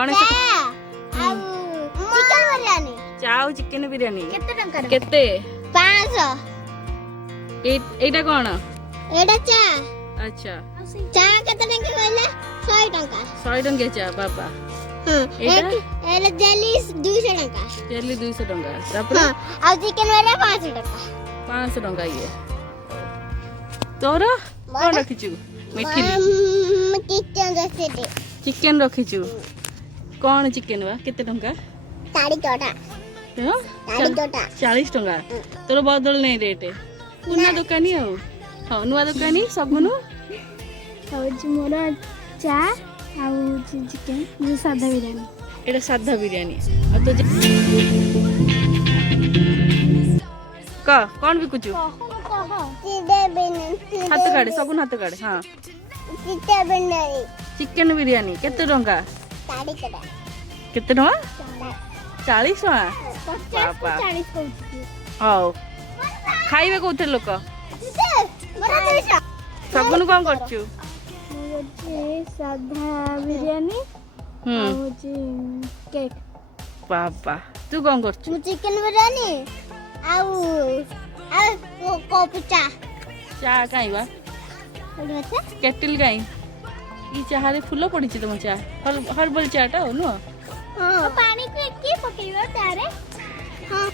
कौन चिकन बिरयानी चाउ चिकन बिरयानी केते टंका केते 500 एटा कौन एडा चा अच्छा चा केते टंका कहले 100 टंका 100 टंका चा बाबा हां एटा एला जेली 200 टंका जेली 200 टंका तापर आ चिकन वाला 500 टंका 500 टंका ये तोर कौन रखिचु मिठिली किचन जैसे चिकन रखिचु कौन चिकन बा केते टंका ताड़ी टोटा हाँ? 40 टंका तोर बदल नहीं रेट पुना दुकानी हो हाँ नुआ दुकानी सगुनु मोर चा चिकन जो सादा बिरयानी एटा साधा बिरयानी और तो कौन बिकुचु हाथ काढ़े सगुन हाथ काढ़े हाँ चिकन बिरयानी केते टंका केते टंका 40 टंका बाबा हाँ खाइबे कोथे लोक सगुन कौन करचु साधा बिरयानी केक बाबा तू कौन करचु चिकन बिरयानी कॉफी चा चा काई बा केटल काई ई चाहा रे फुल पड़ी तुम चा हर्बल चाटा हो नु हां पानी को एक पकेइबा चारे हां